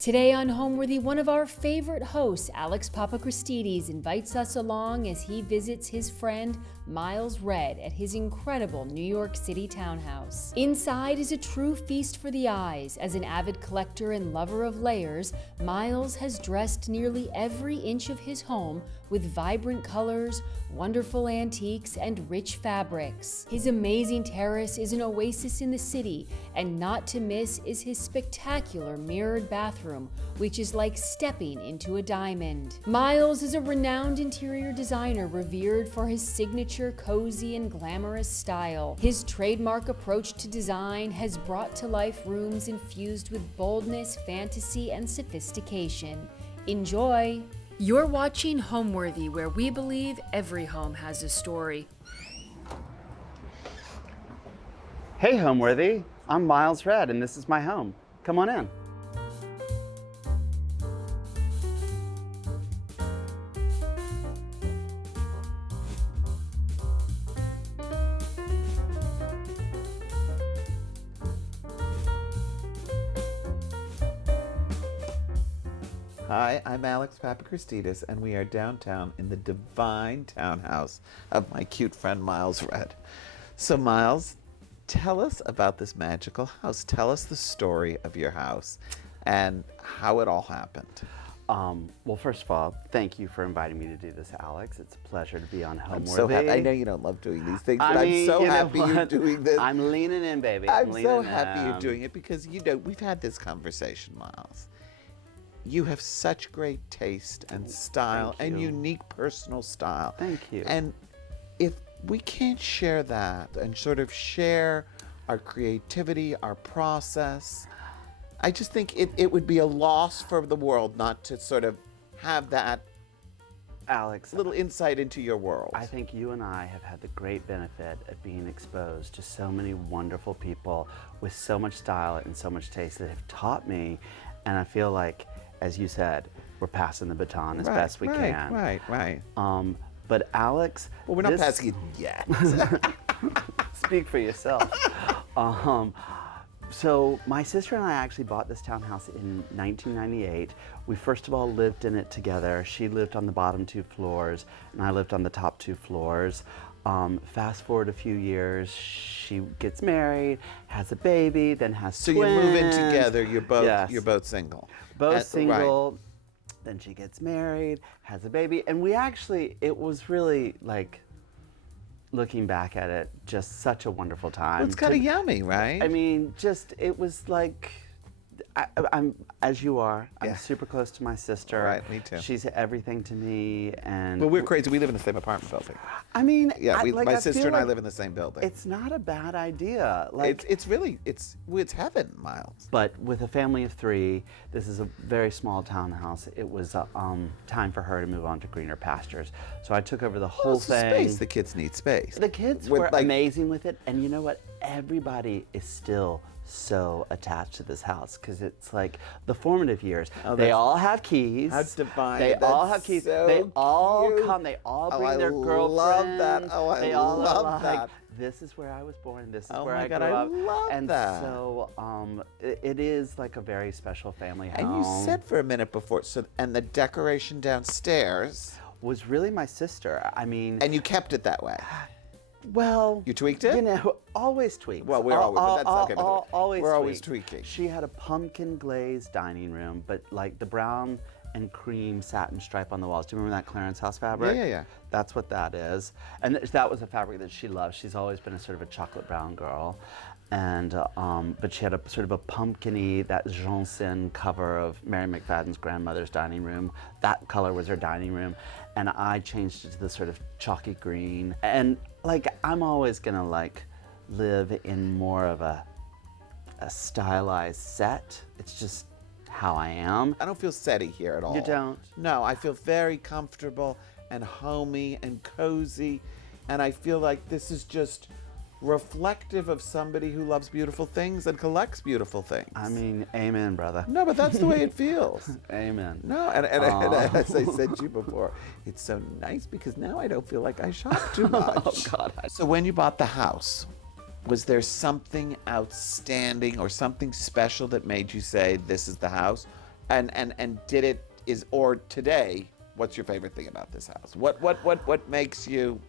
Today on Homeworthy, one of our favorite hosts, Alex Papachristidis, invites us along as he visits his friend Miles Red at his incredible New York City townhouse. Inside is a true feast for the eyes. As an avid collector and lover of layers, Miles has dressed nearly every inch of his home with vibrant colors, wonderful antiques, and rich fabrics. His amazing terrace is an oasis in the city, and not to miss is his spectacular mirrored bathroom, which is like stepping into a diamond. Miles is a renowned interior designer revered for his signature cozy and glamorous style. His trademark approach to design has brought to life rooms infused with boldness, fantasy, and sophistication. Enjoy! You're watching Homeworthy, where we believe every home has a story. Hey Homeworthy, I'm Miles Red and this is my home. Come on in. Hi, I'm Alex Papachristidis, and we are downtown in the divine townhouse of my cute friend Miles Red. So Miles, tell us about this magical house. Tell us the story of your house and how it all happened. Well, first of all, thank you for inviting me to do this, Alex. It's a pleasure to be on Homeworthy. I'm so happy. I know you don't love doing these things, but I'm so happy you're doing this. I'm leaning in, baby. I'm so happy you're doing it because, you know, we've had this conversation, Miles. You have such great taste and style and unique personal style. Thank you. And if we can't share that and sort of share our creativity, our process, I just think it would be a loss for the world not to sort of have that Alex, little insight into your world. I think you and I have had the great benefit of being exposed to so many wonderful people with so much style and so much taste that have taught me, and I feel like, as you said, we're passing the baton as best we can. Right. But Alex... Well, we're not passing it yet. Speak for yourself. So my sister and I actually bought this townhouse in 1998. We first of all lived in it together. She lived on the bottom 2 floors, and I lived on the top 2 floors. Fast forward a few years, she gets married, has a baby, then has twins. So you move in together. You're both single. Both single. Right. Then she gets married, has a baby, and it was really like, looking back at it, just such a wonderful time. Well, it's kind of yummy, right? I mean, it was like, I'm as you are. I'm super close to my sister. Right, me too. She's everything to me, and well, we're crazy. We live in the same apartment building. I mean, my sister and I live in the same building. It's not a bad idea. Like it's heaven, Miles. But with a family of 3, this is a very small townhouse. It was time for her to move on to greener pastures. So I took over the whole thing. Space. The kids need space. The kids were amazing with it, and you know what? Everybody is still so attached to this house because it's like the formative years. They all have keys. How divine. They all have keys. So they all cute. Come. They all bring their girlfriends. Love that. Oh, I love that. This is where I was born. This is oh where my I God, grew up. love and that. So it is like a very special family home. And you said for a minute before, and the decoration downstairs was really my sister. I mean, and you kept it that way. Well, you tweaked it? You know, always tweaked. Well, we're always tweaked. tweaking. She had a pumpkin glazed dining room, but like the brown and cream satin stripe on the walls. Do you remember that Clarence House fabric? Yeah. That's what that is. And that was a fabric that she loved. She's always been a sort of a chocolate brown girl. And but she had a sort of a pumpkin-y, that Janssen cover of Mary McFadden's grandmother's dining room. That color was her dining room. And I changed it to the sort of chalky green. And like, I'm always gonna like live in more of a stylized set. It's just how I am. I don't feel setty here at all. You don't? No, I feel very comfortable and homey and cozy. And I feel like this is just reflective of somebody who loves beautiful things and collects beautiful things. I mean, amen, brother. No, but that's the way it feels. Amen. No, and as I said to you before, it's so nice because now I don't feel like I shop too much. Oh, God. So when you bought the house, was there something outstanding or something special that made you say, this is the house? And did it or today? What's your favorite thing about this house? What makes you?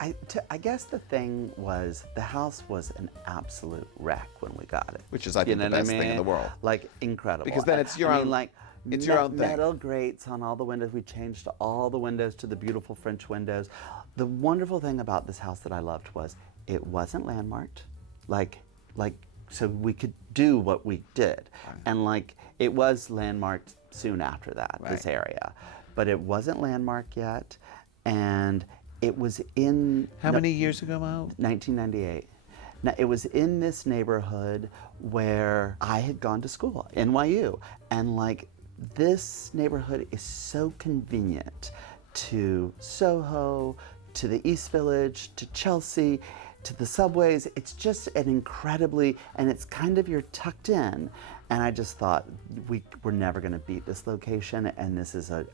I guess the thing was the house was an absolute wreck when we got it. Which is, I think, the best thing in the world. Like, incredible. Because then it's your own. Like, it's your own thing. Metal grates on all the windows. We changed all the windows to the beautiful French windows. The wonderful thing about this house that I loved was it wasn't landmarked. So we could do what we did. Right. And like, it was landmarked soon after that, Right. this area. But it wasn't landmarked yet. And it was in... How many years ago, Mo? 1998. Now, it was in this neighborhood where I had gone to school, NYU. And like, this neighborhood is so convenient to Soho, to the East Village, to Chelsea, to the subways. It's just an incredibly, and it's kind of, you're tucked in. And I just thought, we're never gonna beat this location, and this is a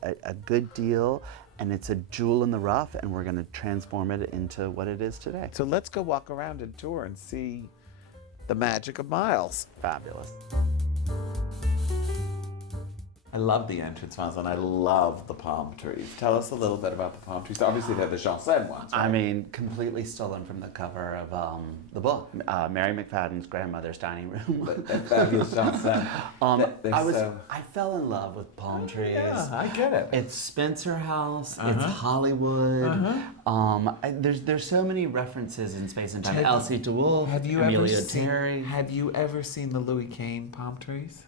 good deal, and it's a jewel in the rough, and we're gonna transform it into what it is today. So let's go walk around and tour and see the magic of Miles. Fabulous. I love the entrance, Miles, and I love the palm trees. Tell us a little bit about the palm trees. Obviously, they're the Janssen ones, right? I mean, completely stolen from the cover of the book, Mary McFadden's grandmother's dining room. Fabulous Janssen. I fell in love with palm trees. Yeah, I get it. It's Spencer House. It's Hollywood. There's so many references in space and time. Elsie DeWolf, Amelia Terry. Have you ever seen the Louis Kane palm trees?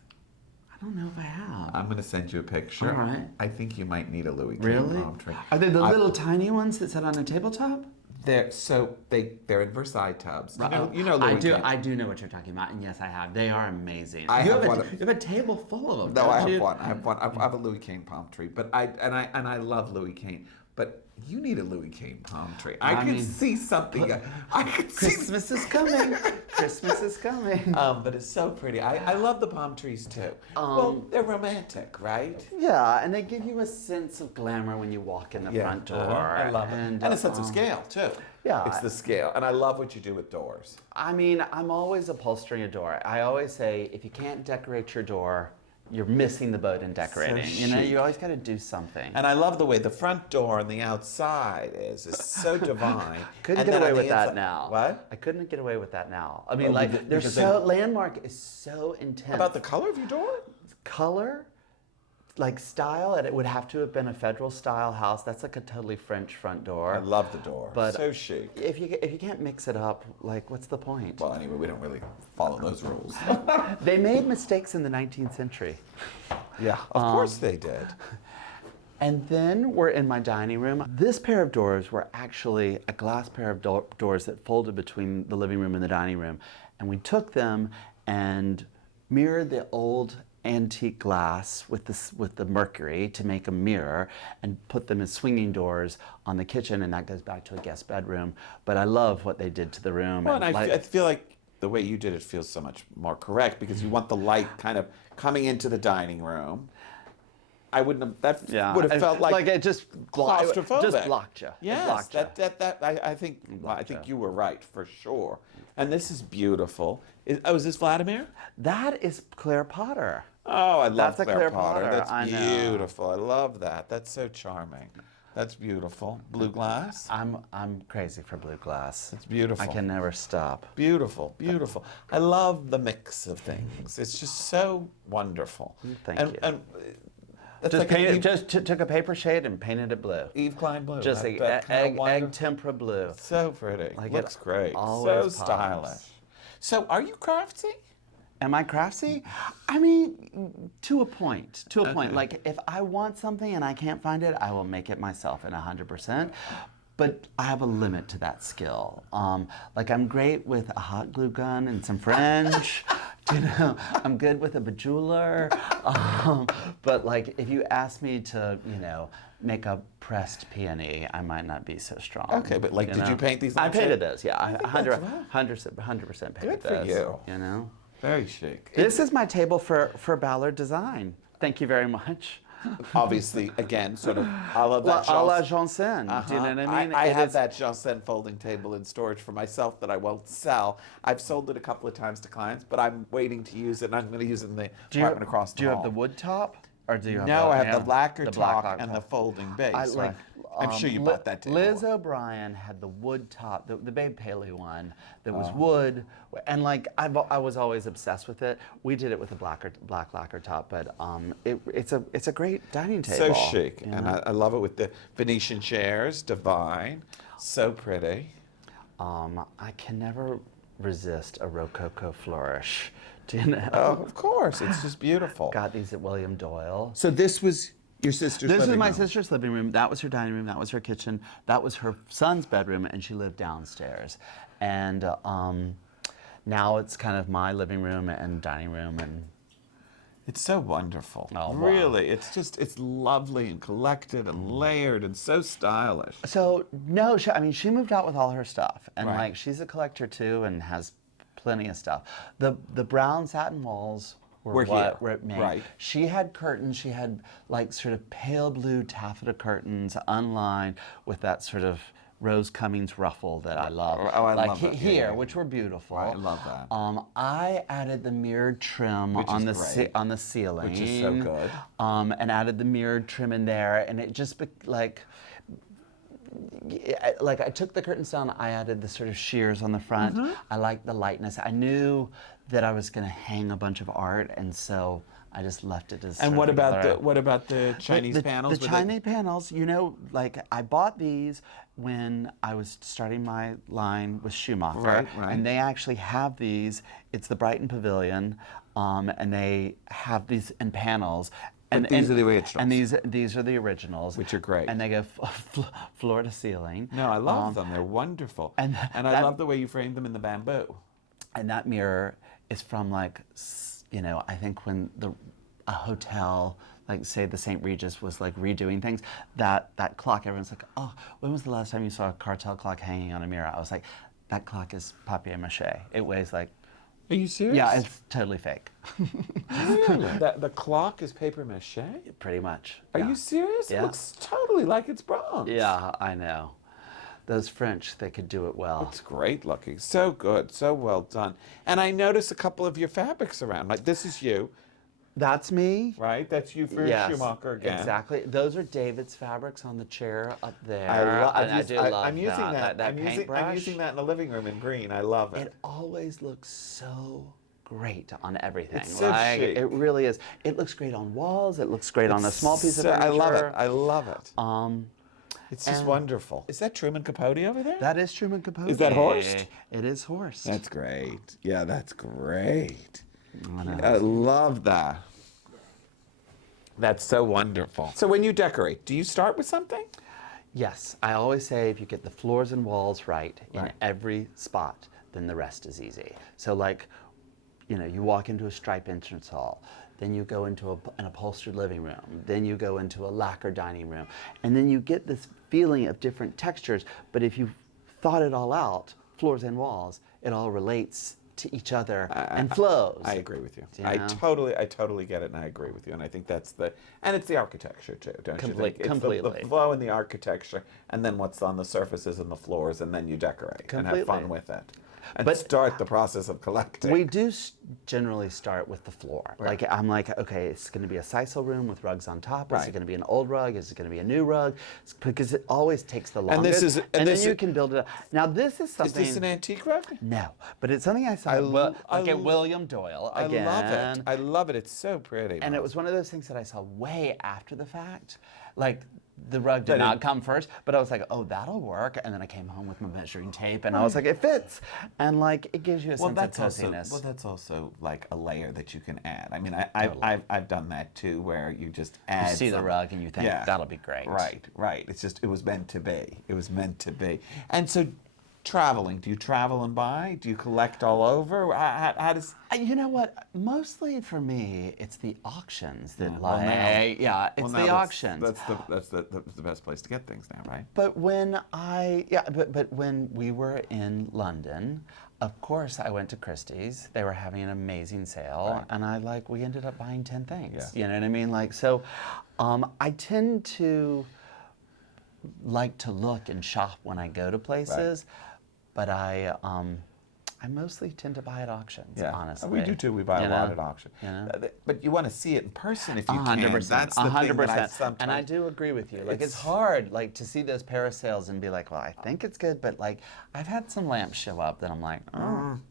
I don't know if I have. I'm going to send you a picture. All right. I think you might need a Louis Kane Really? palm tree. Are they the little tiny ones that sit on a tabletop? They're in Versailles tubs. You know Louis Kane. I do know what you're talking about, and yes, I have. They are amazing. I you have have one. you have a table full of them. No, I don't have you? one. I have a Louis Kane palm tree, but I love Louis Kane. But you need a Louis Kane palm tree. I could see something. I could see. Christmas is coming. Christmas is coming. But it's so pretty. I love the palm trees too. Well, they're romantic, right? Yeah, and they give you a sense of glamour when you walk in the front door. I love it. And a sense of scale too. Yeah. It's the scale. And I love what you do with doors. I mean, I'm always upholstering a door. I always say, if you can't decorate your door, you're missing the boat in decorating. So you know, chic. you always got to do something. And I love the way the front door on the outside is so divine. Couldn't And get then away on the with that inside- now. What? I couldn't get away with that now. I mean, Oh, like, they're because so, Landmark is so intense. About the color of your door? Color, like style, and it would have to have been a federal style house. That's like a totally French front door. I love the door. But so chic. If you can't mix it up, like, what's the point? Well, anyway, we don't really follow those rules. They made mistakes in the 19th century. Yeah, of course they did. And then we're in my dining room. This pair of doors were actually a glass pair of doors that folded between the living room and the dining room. And we took them and mirrored the old antique glass with the mercury to make a mirror and put them as swinging doors on the kitchen, and that goes back to a guest bedroom. But I love what they did to the room. Well, and I feel like the way you did it feels so much more correct because you want the light kind of coming into the dining room. I wouldn't have, that would have felt like it just claustrophobic. Just blocked you. Yes, I think you were right for sure. And this is beautiful. Is this Vladimir? That is Claire Potter. Oh, I love That's a Claire Claire Potter. Potter. That's I know. beautiful. I love that. That's so charming. That's beautiful. Blue glass. I'm crazy for blue glass. It's beautiful. I can never stop. Beautiful, beautiful. I love the mix of things. It's just so wonderful. Thank you. And that's Just like took a paper shade and painted it blue. Eve Klein blue. Just that like kind of egg tempera blue. So pretty. Like Looks it great. always So pops. stylish. So are you craftsy? Am I craftsy? I mean, to a point. To a point. Like, if I want something and I can't find it, I will make it myself in 100%. But I have a limit to that skill. Like, I'm great with a hot glue gun and some French. You know, I'm good with a bejeweler. But like, if you ask me to, you know, make a pressed peony, I might not be so strong. Okay, but like, did you paint these? I painted those. Yeah, I think that's 100% painted Good for those. you. You know. Very chic. This is my table for Ballard Design. Thank you very much. Obviously, again, sort of a la that A la Janssen. Janssen. Do you know what I mean? I It have is- that Janssen folding table in storage for myself that I won't sell. I've sold it a couple of times to clients, but I'm waiting to use it, and I'm going to use it in the apartment across the Do you hall. have the wood top? Or do you have No, the, I have yeah, the lacquer the top black and the top? folding base. I like. I'm sure you bought that table. Liz O'Brien had the wood top, the Babe Paley one that was wood, and like I was always obsessed with it. We did it with a black lacquer top, but it's a great dining table. So chic, you and know? I love it with the Venetian chairs, divine, so pretty. I can never resist a Rococo flourish. Do you know? Oh, of course, it's just beautiful. Got these at William Doyle. So this was your sister's This living was my room. sister's living room. That was her dining room. That was her kitchen. That was her son's bedroom, and she lived downstairs. And now it's kind of my living room and dining room. And It's so wonderful. Oh, wow. Really, it's lovely and collected and layered and so stylish. so no, she moved out with all her stuff, and Right. like she's a collector too, and has plenty of stuff. The brown satin walls were We're what here. were it made. Right. She had curtains. She had like sort of pale blue taffeta curtains, unlined with that sort of Rose Cummings ruffle that I love. Oh, I like love that. Yeah, here, yeah. which were beautiful. Right, I love that. I added the mirrored trim Which on is the great. on the ceiling, Which is so good. and added the mirrored trim in there, and it just like I took the curtains down, I added the sort of shears on the front. Mm-hmm. I liked the lightness. I knew that I was going to hang a bunch of art, and so I just left it as. And sort what of about another- the Chinese the panels? The with Chinese panels, you know, like I bought these when I was starting my line with Schumacher, Right, right. and they actually have these. It's the Brighton Pavilion, and they have these in panels. And these are the originals. And these are the originals, Which are great. And they go floor to ceiling. No, I love them. They're wonderful. and I that- love the way you framed them in the bamboo. And that mirror is from like, you know, I think when a hotel, like say the St. Regis was like redoing things, that clock, everyone's like, oh, when was the last time you saw a cartel clock hanging on a mirror? I was like, that clock is papier-mâché. It weighs like, Are you serious? yeah, it's totally fake. Really? The clock is paper mache? Pretty much. Are yeah. you serious? Yeah. It looks totally like it's bronze. Yeah, I know. Those French, they could do it well. It's great looking. So good. So well done. And I noticed a couple of your fabrics around. Like this is you, That's me. right? That's you for Yes, Schumacher again. exactly. Those are David's fabrics on the chair up there. I'm using that. I'm using that in the living room in green. I love it. It always looks so great on everything. It's so like, chic. it really is. It looks great on walls. It looks great on a small piece of So- furniture. I love it. I love it. Um, It's just and- wonderful. Is that Truman Capote over there? that is Truman Capote. Is that Horst? It is Horst. That's great. Yeah, that's great. I know. I love that. That's so wonderful. So when you decorate, do you start with something? Yes, I always say if you get the floors and walls right in Right. every spot, then the rest is easy. So like, you know, you walk into a striped entrance hall, then you go into an upholstered living room, then you go into a lacquer dining room, and then you get this feeling of different textures, but if you've thought it all out, floors and walls, it all relates to each other and flows. I agree with you. Do you I know? totally get it, and I agree with you. And I think that's and it's the architecture too, don't you think? It's Completely. the flow and the architecture, and then what's on the surfaces and the floors, and then you decorate and have fun Completely. with it, and But- start the process of collecting. We do generally start with the floor. Like I'm like, okay, it's going to be a sisal room with rugs on top. Is Right. it going to be an old rug? Is it going to be a new rug? Because it always takes the longest. And this is- and then this you is- can build it up. Now this is Is something. this an antique rug? No, but it's something I saw at William Doyle again. I love it. I love it. It's so pretty. And it Miles. was one of those things that I saw way after the fact. Like the rug did But not it- come first, but I was like, oh, that'll work. And then I came home with my measuring tape, and I was like, it fits. And like, it gives you a sense of coziness. that's also like a layer that you can add. I mean, I've done that too, where you just add. You see the some- rug and you think, that'll be great. Right. It was meant to be. It was meant to be. And so, traveling? Do you travel and buy? Do you collect all over? How does... You know what? Mostly for me, it's the auctions that Well, now- yeah, it's Well, the now auctions. That's the best place to get things now, right? But but when we were in London, of course I went to Christie's. They were having an amazing sale, Right. and we ended up buying 10 things. Yeah. You know what I mean? So, I tend to like to look and shop when I go to places, but I mostly tend to buy at auctions, honestly. We do too. We buy a lot at auction. You know? But you want to see it in person if you can. 100%. That's the thing that I 100%. sometimes... And I do agree with you. It's It's- hard, to see those Paris sales and be like, well, I think it's good, but I've had some lamps show up that I'm like,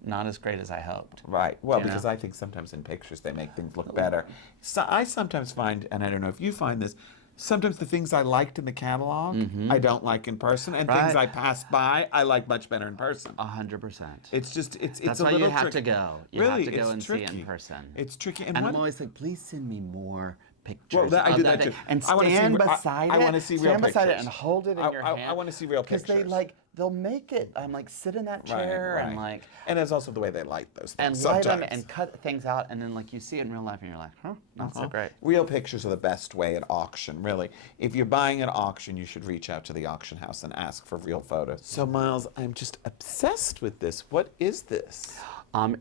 not as great as I hoped. Right. Well, You because know? I think sometimes in pictures they make things look better. So I sometimes find, and I don't know if you find this, sometimes the things I liked in the catalog, I don't like in person, and things Right. I passed by, I like much better in person. 100%. It's just, it's That's a why little you have tricky. to go. You Really, have to go it's and tricky. see it in person. It's tricky. And I'm one- always like, please send me more Well, pictures. I of do that thing. too. And I wanna see stand re- I- beside it. I wanna see real stand beside it pictures. and hold it in your hand. I want to see real Because pictures. they'll make it. I'm sit in that chair and and it's also the way they light those and things light them sometimes. and cut things out, and then you see it in real life, and you're like, huh, not so great. Real pictures are the best way at auction, really. If you're buying at auction, you should reach out to the auction house and ask for real photos. So, Miles, I'm just obsessed with this. What is this?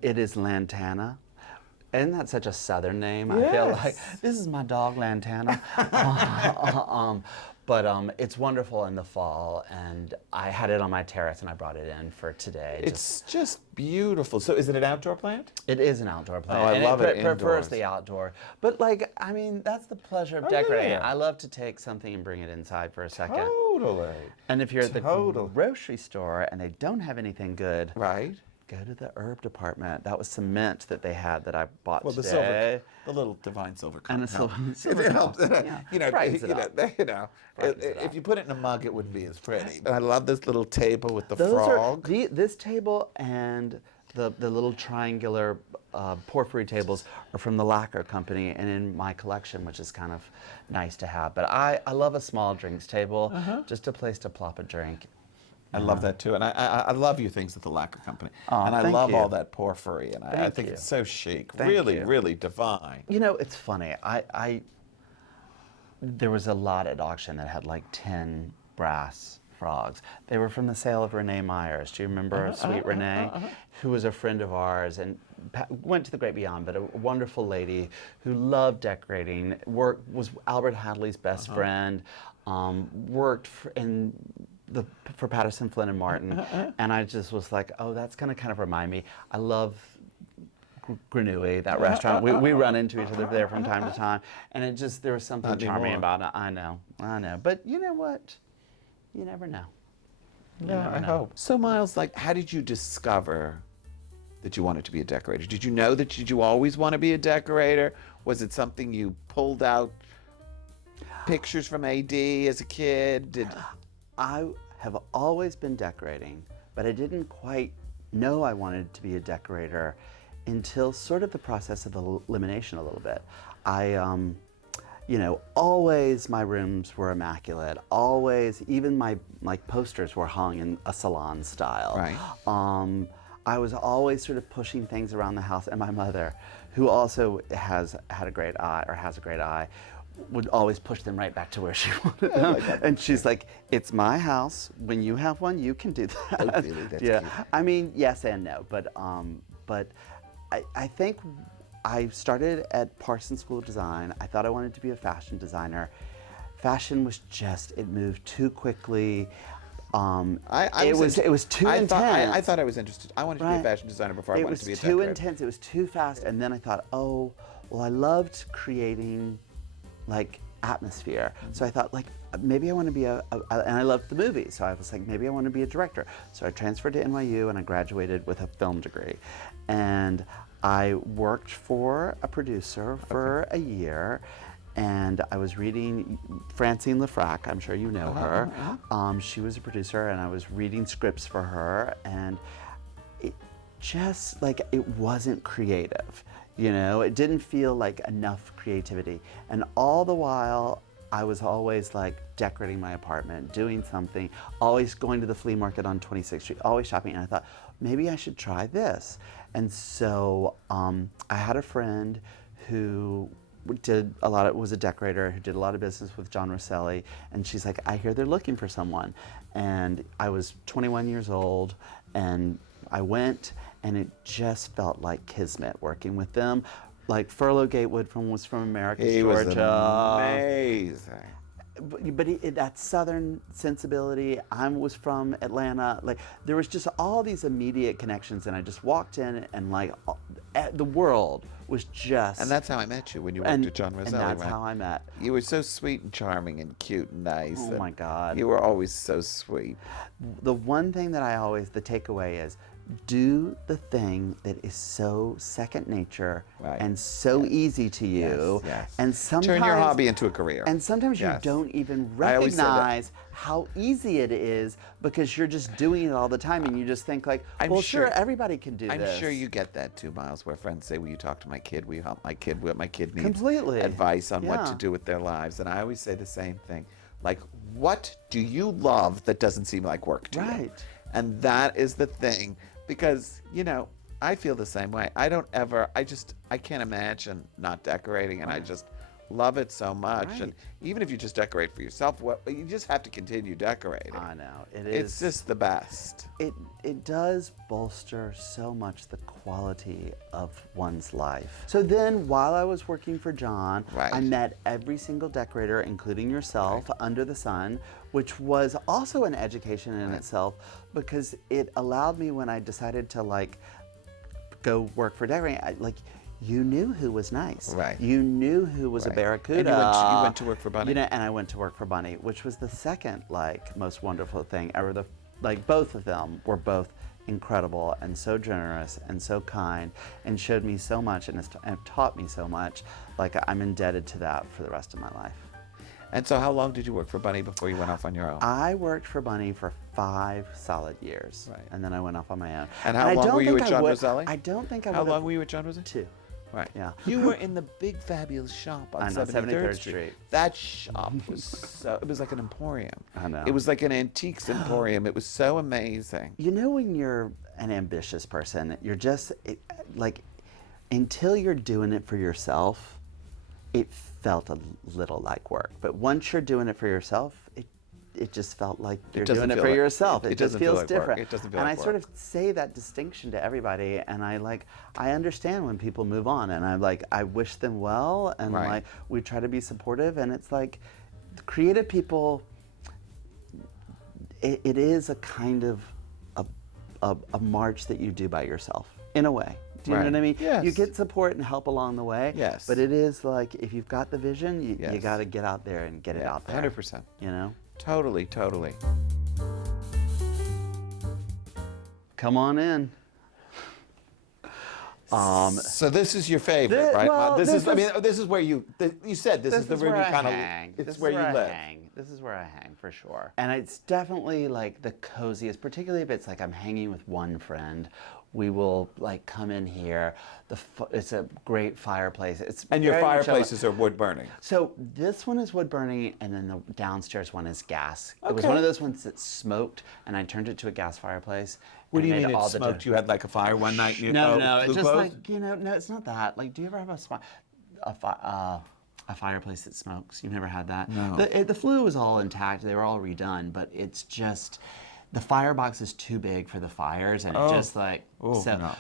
It is Lantana. Isn't that such a southern name? I feel like Yes. this is my dog Lantana. But it's wonderful in the fall, and I had it on my terrace, and I brought it in for today. It's just beautiful. So is it an outdoor plant? It is an outdoor plant. I and love it prefers indoors. the outdoor. But that's the pleasure of Oh, decorating. yeah. I love to take something and bring it inside for a second. Totally. And if you're at the Totally. grocery store and they don't have anything good, Right. go to the herb department. That was some mint that they had that I bought Well, the today. the little divine silver cup. And a silver It helps. Yeah, brightens it up. Brightens it If up. you put it in a mug, it wouldn't be as pretty. And I love this little table with the Those frog. are this table and the little triangular porphyry tables are from the Lacquer Company and in my collection, which is kind of nice to have. But I love a small drinks table, just a place to plop a drink. I love that too, and I love your things at the Lacquer Company, Oh, and I thank love you. all that porphyry, and I Thank think you. it's so chic, Thank really, you. really divine. You know, it's funny. There was a lot at auction that had 10 brass frogs. They were from the sale of Renee Myers. Do you remember Sweet Renee? Who was a friend of ours and went to the great beyond, but a wonderful lady who loved decorating, was Albert Hadley's best friend, worked for Patterson, Flynn, and Martin, and I just was like, oh, that's going to kind of remind me. I love Grenouille, that restaurant. We run into each other there from time to time, and there was something Not charming anymore. about it. I know. But you know what? You never know. Yeah, I hope. So, Miles, how did you discover that you wanted to be a decorator? Did you know that? Did you always want to be a decorator? Was it something you pulled out pictures from AD as a kid? I have always been decorating, but I didn't quite know I wanted to be a decorator until sort of the process of elimination a little bit. Always my rooms were immaculate. Always, even my posters were hung in a salon style. Right. I was always sort of pushing things around the house, and my mother, who also has a great eye, would always push them right back to where she wanted them. And she's like, it's my house. When you have one, you can do that. Oh, really? That's yeah. cute. I mean, yes and no, but I think I started at Parsons School of Design. I thought I wanted to be a fashion designer. Fashion was it moved too quickly. It was too intense. I thought I was interested. I wanted to be a Right. fashion designer before I It wanted was to be a too decorator. intense. It was too fast. And then I thought, oh, well, I loved creating atmosphere. So I thought maybe I want to be and I loved the movies. So I was like, maybe I want to be a director. So I transferred to NYU and I graduated with a film degree. And I worked for a producer for a year. And I was reading Francine Lafrac, I'm sure you know her. She was a producer, and I was reading scripts for her, and it just it wasn't creative. It didn't feel like enough creativity. And all the while, I was always like decorating my apartment, doing something, always going to the flea market on 26th Street, always shopping. And I thought, maybe I should try this. And so I had a friend who was a decorator who did a lot of business with John Rosselli. And she's like, I hear they're looking for someone. And I was 21 years old, and I went, and it just felt like kismet working with them. Like Furlough Gatewood was from Americus, Georgia. Was amazing. But that Southern sensibility. I was from Atlanta. Like there was just all these immediate connections, and I just walked in, and like the world was just. And that's how I met you when you worked at John Rosselli, and that's right? how I met. You were so sweet and charming and cute and nice. Oh my God. You were always so sweet. The one thing that the takeaway is, do the thing that is so second nature and so easy to you. Yes. And sometimes turn your hobby into a career. And sometimes you don't even recognize how easy it is because you're just doing it all the time, and you just think like, well, sure, everybody can do this. I'm sure you get that too, Miles, where friends say, will you talk to my kid? Will you help my kid? My kid needs Completely. advice on what to do with their lives. And I always say the same thing. Like, what do you love that doesn't seem like work to you? Right. And that is the thing. Because, I feel the same way. I can't imagine not decorating, and I just love it so much. Right. And even if you just decorate for yourself, you just have to continue decorating. I know. It's just the best. It does bolster so much the quality of one's life. So then, while I was working for John, I met every single decorator, including yourself, under the sun, which was also an education in itself, because it allowed me, when I decided to like go work for decorating, you knew who was nice. Right. You knew who was a barracuda. And you went to work for Bunny. And I went to work for Bunny, which was the second most wonderful thing ever. Both of them were both incredible and so generous and so kind, and showed me so much and taught me so much. I'm indebted to that for the rest of my life. And so how long did you work for Bunny before you went off on your own? I worked for Bunny for 5 solid years. Right. And then I went off on my own. And how long were you at John Rosselli? I don't think I would. How long were you at John Rosselli? 2. Right. Yeah. You were in the big fabulous shop on 73rd Street. That shop was it was like an emporium. I know. It was like an antiques emporium. It was so amazing. You know, when you're an ambitious person, you're just until you're doing it for yourself, it felt a little like work. But once you're doing it for yourself, it just felt like you're doing it for yourself. It just feels different. It doesn't feel and like I sort of say that distinction to everybody, and I understand when people move on, and I wish them well, and we try to be supportive, and it's like creative people, it is a kind of a march that you do by yourself, in a way. Do you know what I mean? Yes. You get support and help along the way. Yes. But it is like, if you've got the vision, you got to get out there and get it out there. 100%. You know? Totally, totally. Come on in. So this is your favorite, right? well, this is where you said this is the room you kind of hang. It's where you live. This is where I hang, for sure. And it's definitely like the coziest, particularly if it's like I'm hanging with one friend. We will come in here. It's a great fireplace. And your fireplaces are wood burning. So this one is wood burning, and then the downstairs one is gas. Okay. It was one of those ones that smoked, and I turned it to a gas fireplace. What do you mean it smoked? You had like a fire one night? No, it's just no, it's not that. Do you ever have a fireplace that smokes? You've never had that? No. The flue was all intact. They were all redone, but it's just, the firebox is too big for the fires, and it just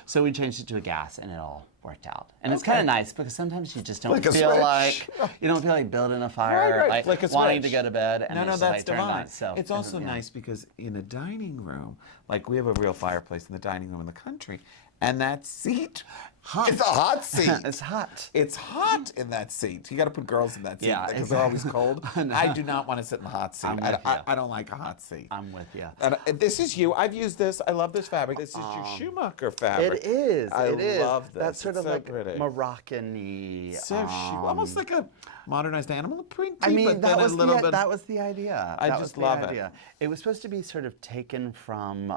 so we changed it to a gas, and it all worked out. And it's kind of nice, because sometimes you just don't feel like building a fire, like wanting to go to bed, and that's divine. on. So it's also nice because in a dining room, we have a real fireplace in the dining room in the country, and that seat, it's a hot seat. It's hot. It's hot in that seat. You got to put girls in that seat because they're always cold. I do not want to sit in the hot seat. I don't like a hot seat. I'm with you. And this is you. I've used this. I love this fabric. This is your Schumacher fabric. It is. I love this. That's sort of so pretty. Moroccan-y. So almost like a modernized animal print. I mean, that was the idea. I just love it. It was supposed to be sort of taken from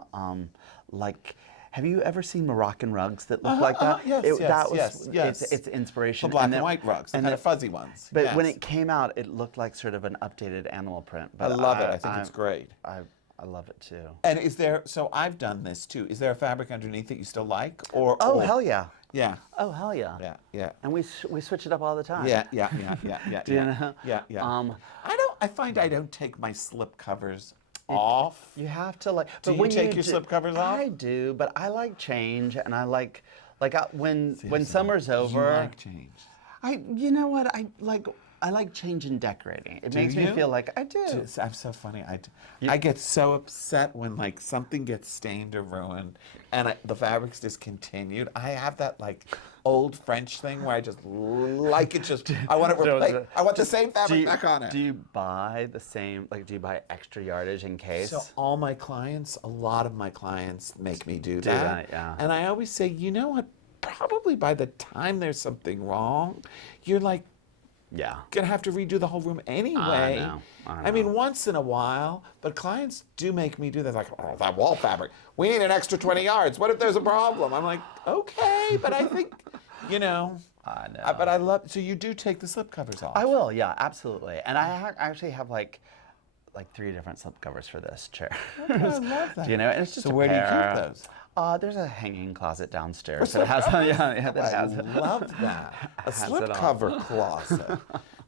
have you ever seen Moroccan rugs that look like that? Yes. It's inspiration. The black and white rugs, the kind of fuzzy ones. But when it came out, it looked like sort of an updated animal print. I But love it. I think it's great. I love it too. And is there, so I've done this too. Is there a fabric underneath that you still like? Or Oh, hell yeah. Yeah. Oh, hell yeah. Yeah. And we switch it up all the time. Yeah. Do you know? Yeah. I find I don't take my slip covers off. You have to like. Do but you when take your slip covers off? I do, but I like change, and I like when summer's over. You like change. You know what? I like change and decorating. It makes me feel like I do. I'm so funny. I get so upset when like something gets stained or ruined, and the fabric's discontinued. I have that like old French thing where I just like it. I want it replaced. I want the same fabric back on it. Do you buy the same? Like, do you buy extra yardage in case? So all my clients, a lot of my clients make me do that. Yeah. And I always say, you know what? Probably by the time there's something wrong, you're like, gonna have to redo the whole room anyway. I mean, once in a while, but clients do make me do that. Like, oh, that wall fabric. We need an extra 20 yards. What if there's a problem? I'm like, okay, but I think, I know. But I love. So you do take the slip covers off. I will. Yeah, absolutely. And I actually have like 3 different slip covers for this chair. I love that. And it's just so where do you keep those? There's a hanging closet downstairs that has. I love that. A slip cover closet.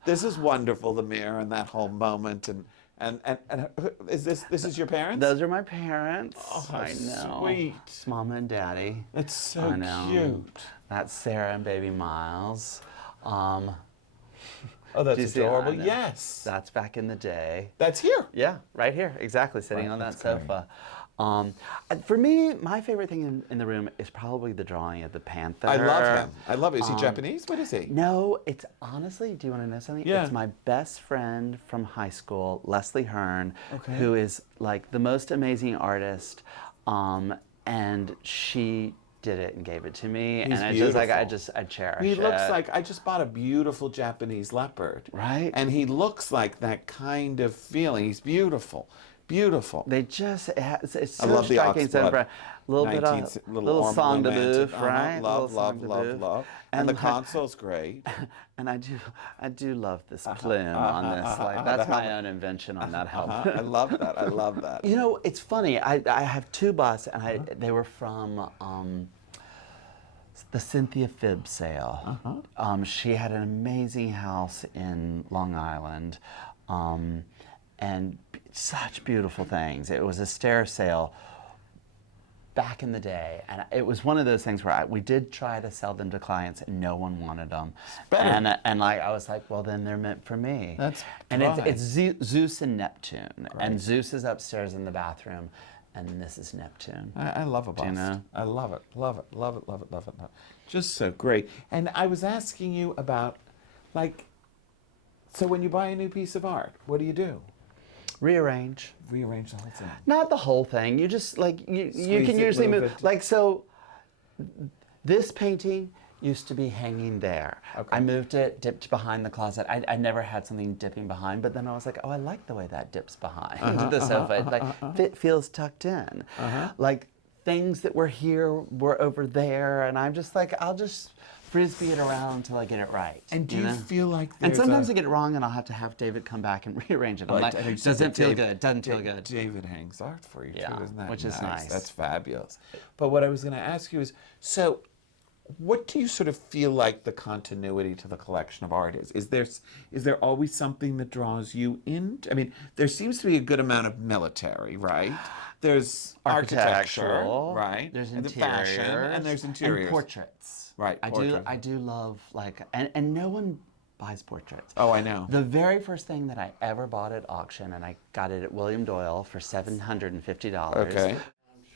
This is wonderful. The mirror and that whole moment and is this is your parents? Those are my parents. Oh, I know. Sweet. It's Mama and Daddy. It's so cute. That's Sarah and baby Miles. Oh, that's adorable. Yes. That's back in the day. That's here. Yeah, right here. Exactly, sitting on that sofa. For me, my favorite thing in the room is probably the drawing of the panther. I love him. I love it. Is he Japanese? What is he? No, it's honestly, do you want to know something? Yeah. It's my best friend from high school, Leslie Hearn, who is like the most amazing artist. And she did it and gave it to me. He's and beautiful. I cherish it. He looks like, I just bought a beautiful Japanese leopard. Right. And he looks like that kind of feeling. He's beautiful. Beautiful. They just, it's so I love the striking. oxblood. A little bit of little song de boeuf, right? Love. And the console's great. And I do love this plume on this. Like that's my own invention on that helmet. I love that. You know, it's funny. I have 2 busts, and they were from the Cynthia Phibbs sale. She had an amazing house in Long Island, and such beautiful things. It was a stair sale back in the day, and it was one of those things where we did try to sell them to clients, and no one wanted them. And like I was like, well, then they're meant for me. And it's Zeus and Neptune, and Zeus is upstairs in the bathroom, and this is Neptune. I love a bust. Do you know? I love it. Just so great. And I was asking you about, like, so when you buy a new piece of art, what do you do? Rearrange the whole thing. Not the whole thing. You just like you can it, usually move move. it. Like so, this painting used to be hanging there. I moved it, dipped behind the closet. I never had something dipping behind, but then I was like, oh, I like the way that dips behind the sofa. It feels tucked in. Like things that were here were over there, and I'm just like, I'll just frisbee it around until I get it right. And do you feel like and sometimes I get it wrong, and I'll have David come back and rearrange it. I'm like, doesn't feel good. Doesn't feel good. David hangs art for you too, isn't that which is nice. That's fabulous. But what I was going to ask you is, so what do you sort of feel like the continuity to the collection of art is? Is there always something that draws you in? I mean, there seems to be a good amount of military, right? There's architecture, right? There's and interiors, fashion, and there's interiors. And portraits. Right. I do love like, and no one buys portraits. Oh, I know. The very first thing that I ever bought at auction, and I got it at William Doyle for $750. Okay.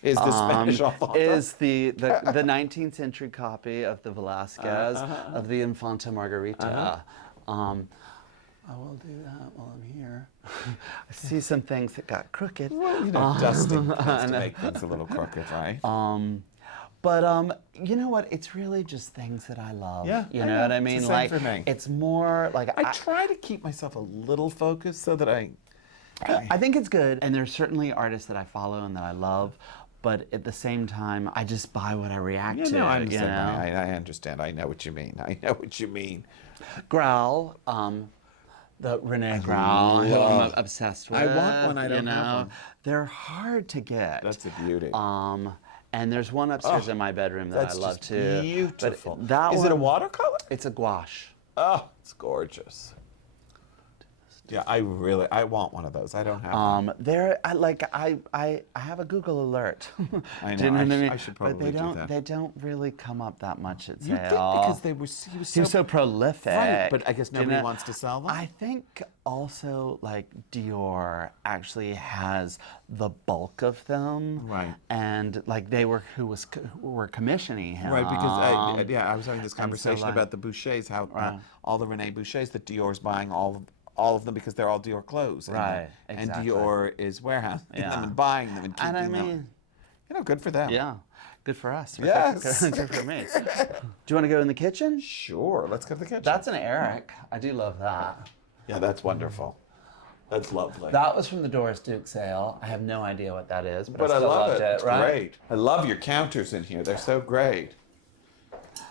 Is the Spanish Infanta? Is the 19th century copy of the Velasquez of the Infanta Margarita. I will do that while I'm here. I see some things that got crooked. Well, you know, dusting tends to make things a little crooked, right? But you know what? It's really just things that I love. Yeah, you know what I mean? It's the same for me. It's more like I try to keep myself a little focused so that I think it's good, and there's certainly artists that I follow and that I love, but at the same time, I just buy what I react to. No, I understand. You know? I understand. I know what you mean. I know what you mean. Growl, the Rene Growl, who I'm obsessed with. I want one. I don't have one. They're hard to get. That's a beauty. And there's one upstairs in my bedroom that I love just too. beautiful. But that Is one, it a watercolor? It's a gouache. Oh, it's gorgeous. Yeah, I want one of those. I don't have one. I have a Google alert. I know. Do you know what I mean? I should probably but do that. they don't really come up that much at You sale. think because he was so prolific. Right, but I guess you nobody know? wants to sell them? I think also like Dior actually has the bulk of them. Right. And like they were who were commissioning him. Right, because I was having this so, conversation like- about the Bouchers, how Right. all the Rene Bouchers that Dior's buying all of them because they're all Dior clothes. Right, And exactly. Dior is warehousing Yeah. them and buying them and keeping And I them. mean, You know, good for them. yeah, good for us. Yes. Good for me. Do you want to go in the kitchen? Sure, let's go to the kitchen. That's an Eric. I do love that. Yeah, that's wonderful. That's lovely. That was from the Doris Duke sale. I have no idea what that is, but I still love loved it. It's right? great. I love your counters in here. They're so great.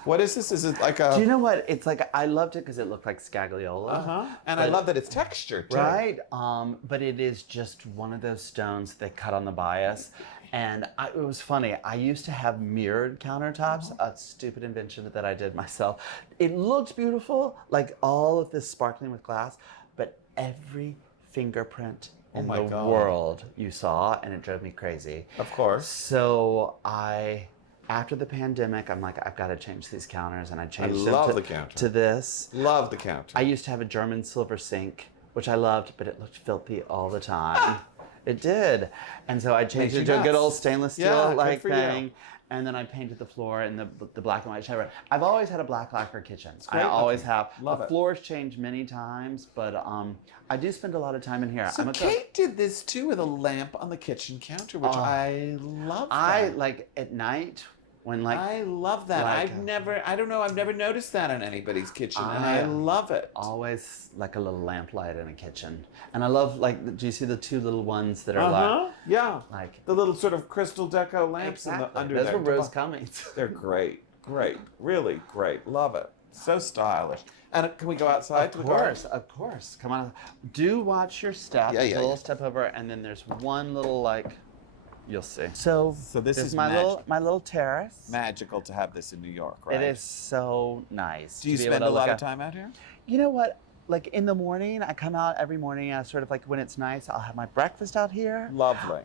What is this? Is it like a... Do you know what? It's like I loved it because it looked like scagliola. Uh-huh. And I love that it's textured, too. Right? But it is just one of those stones they cut on the bias. And it was funny. I used to have mirrored countertops, a stupid invention that I did myself. It looked beautiful, like all of this sparkling with glass, but every fingerprint in my the God. world you saw, and it drove me crazy. Of course. So after the pandemic, I'm like, I've got to change these counters, and I changed them the counter. to this. Love the counter. I used to have a German silver sink, which I loved, but it looked filthy all the time. It did. And so I changed Makes you it to a good nuts. old stainless Yeah, steel good like for you. thing. And then I painted the floor in the black and white shower. I've always had a black lacquer kitchen. I great always looking. have. Love The it. floor's changed many times, but I do spend a lot of time in here. So Kate did this too with a lamp on the kitchen counter, which I love. I that. like at night when like I love that. like, I've never noticed that in anybody's kitchen, and I love it. always like a little lamplight in a kitchen. And I love like, do you see the two little ones that are like, Yeah. like The little sort of crystal deco lamps under Those there. were Rose Cummings. They're great. Great. Really great. Love it. So stylish. And can we go outside to the garden? Of course. Come on. Do watch your step. Yeah, There's yeah, a little yeah. step over, and then there's one little like, you'll see. So this is my little terrace. Magical to have this in New York, right? It is so nice. Do you to be able spend to a lot look of time out here? You know what? Like in the morning, I come out every morning. I sort of like when it's nice, I'll have my breakfast out here. Lovely.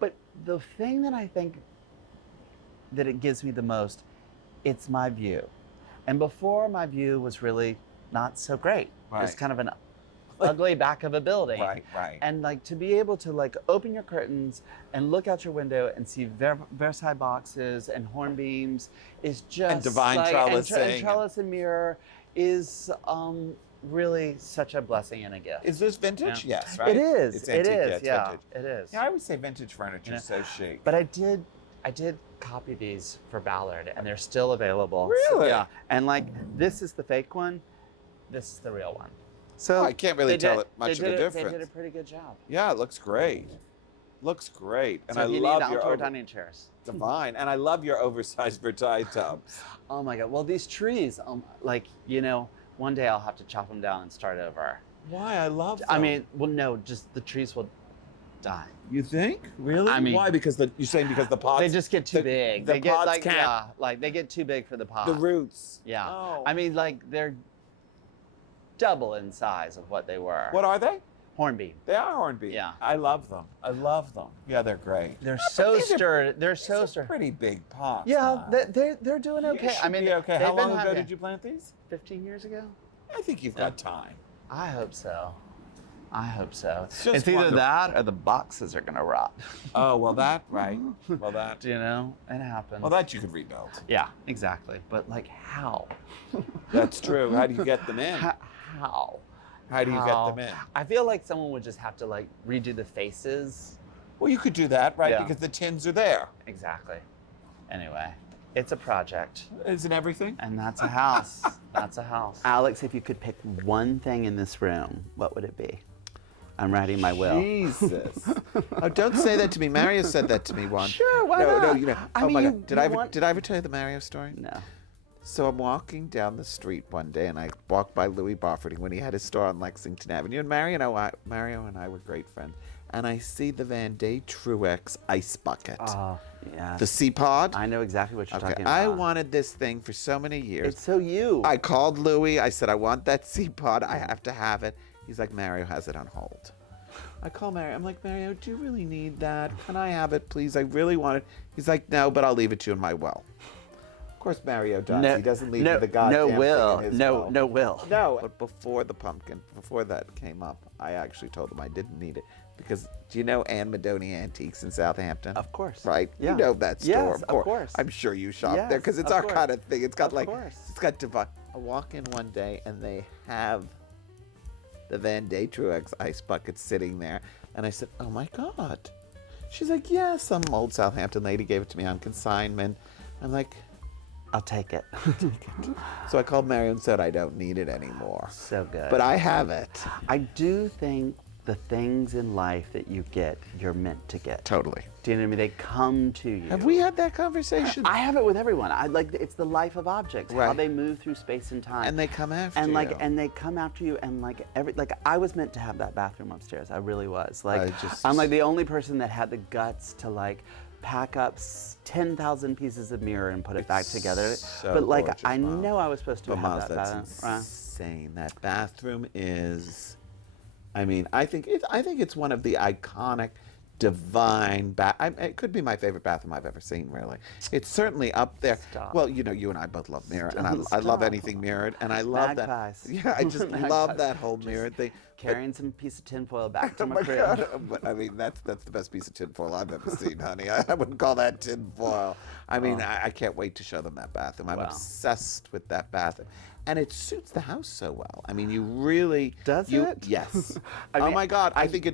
But the thing that I think that it gives me the most, it's my view. And before, my view was really not so great. Right. It's kind of an ugly back of a building. Right, right. And like to be able to like open your curtains and look out your window and see Versailles boxes and hornbeams is just And divine like, trellising. and trellis and mirror is really such a blessing and a gift. Is this vintage? Yeah. Yes, right? It is. It's It antique, is. yeah, it's Yeah, vintage. it is. Yeah, I would say vintage furniture is so chic. But I did copy these for Ballard, and they're still available. Really? Yeah. And like this is the fake one, this is the real one. So I can't really tell it much of a They difference. did a pretty good job. Yeah, it looks great. Looks great. And So I if you love need your outdoor dining chairs. divine. And I love your oversized Versailles tubs. Oh my God! Well, these trees, like one day I'll have to chop them down and start over. Why? I love them. I mean, well, no, just the trees will die. You think? Really? I mean- why? Because you're saying because the pots They just get too big. the They get pots like can't- like they get too big for the pot. the roots. Yeah. Oh. I mean, like they're double in size of what they were. What are they? Hornbeam. They are hornbeam. Yeah. I love them. I love them. Yeah, they're great. They're But so these are- sturdy. They're These so are sturdy. pretty big pots. Yeah, now. they're doing okay. You I should mean, be okay. they've How been long ago happy. did you plant these? 15 years ago. I think you've got time. I hope so. I hope so. It's just It's either wonderful. that or the boxes are gonna rot. Oh, well, that, right. Well, that. You know, it happens. Well, that you could rebuild. Yeah, exactly. But like, how? That's true. How do you get them in? How? How do you get them in? I feel like someone would just have to like redo the faces. Well, you could do that, right? Yeah. Because the tins are there. Exactly. Anyway, it's a project. Isn't everything? And that's a house. That's a house. Alex, if you could pick one thing in this room, what would it be? I'm writing my will. Jesus. Oh, don't say that to me. Mario said that to me once. Sure, why no, not? No, you know. I Oh my mean, God. Did I ever tell you the Mario story? No. So I'm walking down the street one day, and I walked by Louis Bofferty when he had his store on Lexington Avenue. And Mario and I were great friends. And I see the Van Day Truex ice bucket. Oh, yeah. The C-Pod. I know exactly what you're talking about. I wanted this thing for so many years. It's so you. I called Louis. I said, I want that C-Pod. I have to have it. He's like, Mario has it on hold. I call Mario. I'm like, Mario, do you really need that? Can I have it, please? I really want it. He's like, no, but I'll leave it to you in my will. Of course, Mario does. He doesn't leave me the goddamn thing in his will. No will. No. But before that came up, I actually told him I didn't need it. Because do you know Ann Madoni Antiques in Southampton? Of course. Right? Yeah. You know that store, Yes, of course. of course. I'm sure you shop Yes, there because it's of our course. kind of thing. It's got Of course. it's got divine. I walk in one day and they have the Van Day Truex ice bucket sitting there. And I said, oh my God. She's like, yeah, some old Southampton lady gave it to me on consignment. I'm like, I'll take it. so I called Mary and said, I don't need it anymore. So good. But I have it. I do think the things in life that you get, you're meant to get. Totally. Do you know what I mean? They come to you. Have we had that conversation? I have it with everyone. It's the life of objects, how Right. they move through space and time. And they come after and you. and they come after you, and I was meant to have that bathroom upstairs. I really was. I'm like the only person that had the guts to pack up 10,000 pieces of mirror and put it back together. So but gorgeous, I Miles. know I was supposed to But have Miles, that that's bathroom. insane. That bathroom is, I mean, I think it's one of the iconic, divine it could be my favorite bathroom I've ever seen, really. It's certainly up there. Stop. Well, you know, you and I both love mirror, and I love anything mirrored, and I love Magpies. that. Yeah, I just love Magpies. that whole mirrored thing. Carrying some piece of tinfoil back to Oh my my crib. God. But I mean, that's the best piece of tinfoil I've ever seen, honey. I wouldn't call that tinfoil. I mean, I can't wait to show them that bathroom. I'm Wow. obsessed with that bathroom. And it suits the house so well. I mean, you really... Does it? Yes. I Oh mean, my God, I think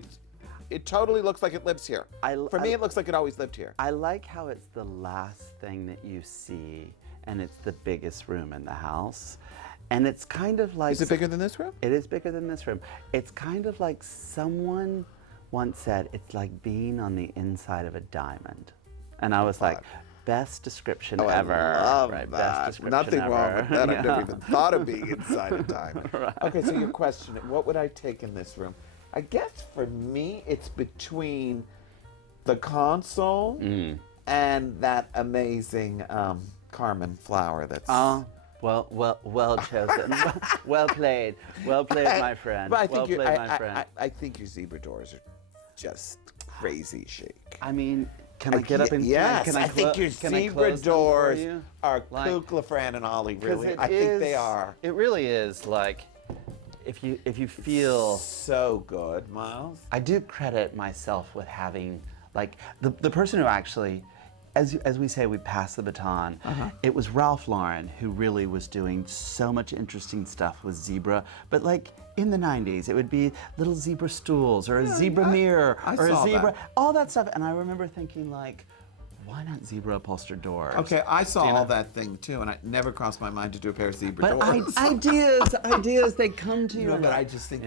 it totally looks like it lives here. For me, I- it looks like it always lived here. I like how it's the last thing that you see, and it's the biggest room in the house. And it's kind of like... Is it bigger than this room? It is bigger than this room. It's kind of like someone once said, it's like being on the inside of a diamond. And I was like, best description ever. I love right, that. Best description Nothing ever. wrong with that. I've Yeah. never even thought of being inside a diamond. Right. Okay, so your question, what would I take in this room? I guess for me, it's between the console and that amazing Carmen flower that's... Oh, well chosen. Well played, my friend. But I well think played, my friend. I think your zebra doors are just crazy chic. I mean, can I get up and yes, can I think your can I zebra close them for doors you? are Like- Kukla, Fran, and Ollie. Really, it I think they is- are. It really is like, if you feel. So good, Miles. I do credit myself with having like the person who actually, as we say, we pass the baton. It was Ralph Lauren who really was doing so much interesting stuff with zebra, but like in the 90s, it would be little zebra stools or a zebra mirror I or a saw zebra, that. all that stuff. And I remember thinking like, why not zebra upholstered doors? Okay, I saw all that thing too, and it never crossed my mind to do a pair of zebra But doors. ideas, they come to you. No, and but like, I just think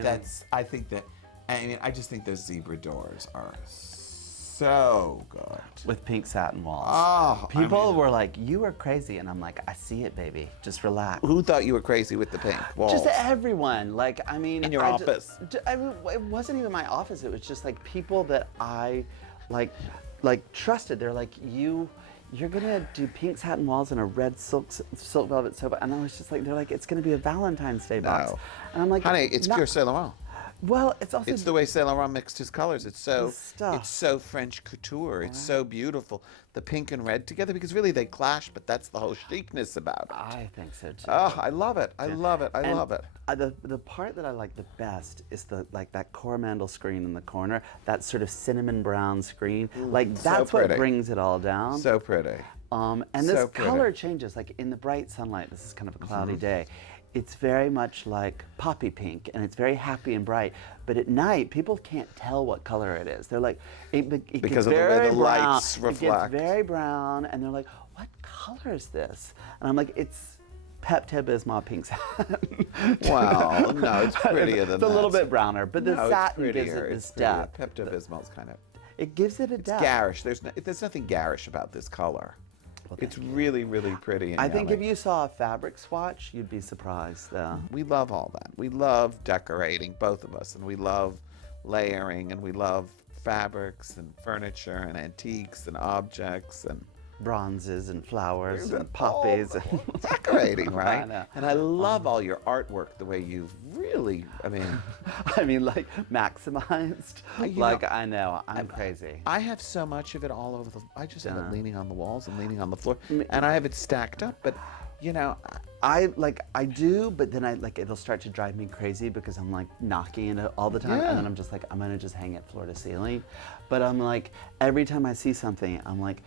I just think those zebra doors are so good. with pink satin walls. Oh, I People mean- were like, "You are crazy," and I'm like, "I see it, baby. Just relax." Who thought you were crazy with the pink walls? Just everyone. Like, I mean, In your office? I mean, it wasn't even my office. It was just like people that I, like trusted. They're like, you're gonna do pink satin walls and a red silk velvet sofa, and I was just like, they're like, it's gonna be a Valentine's Day box, No. and I'm like, Honey, it's not- pure Saint Laurent. Well, it's also It's the way Saint Laurent mixed his colors. It's so stuff. it's so French couture. It's so beautiful. The pink and red together, because really they clash, but that's the whole chicness about it. I think so too. Oh, I love it. I love it. I And, love it. The part that I like the best is that Coromandel screen in the corner, that sort of cinnamon brown screen. Like that's what pretty. brings it all down. So pretty. And this so pretty. color changes. Like in the bright sunlight, this is kind of a cloudy day. It's very much like poppy pink, and it's very happy and bright. But at night, people can't tell what color it is. They're like, it Because gets of the way very the brown. lights It reflect. gets very brown, and they're like, what color is this? And I'm like, it's Pepto-Bismol pink satin. Well, no, it's prettier than It's a that. little bit browner, but the No, satin it's gives prettier. it It's this prettier. depth. Pepto-Bismol's kind of It gives it a depth. garish. There's nothing garish about this color. It's really, really pretty and I think if yummy. you saw a fabric swatch, you'd be surprised, though. We love all that. We love decorating, both of us, and we love layering, and we love fabrics and furniture and antiques and objects and Bronzes and flowers and all poppies. decorating, right? I know. And I love all your artwork, the way you've really, I mean, like, maximized. You Like, know, I know, I'm crazy. I have so much of it all over I just have it Yeah. leaning on the walls and leaning on the floor, and I have it stacked up, but, I do, but then it'll start to drive me crazy because I'm like knocking it all the time, Yeah. and then I'm just like, I'm gonna just hang it floor to ceiling. But I'm like, every time I see something, I'm like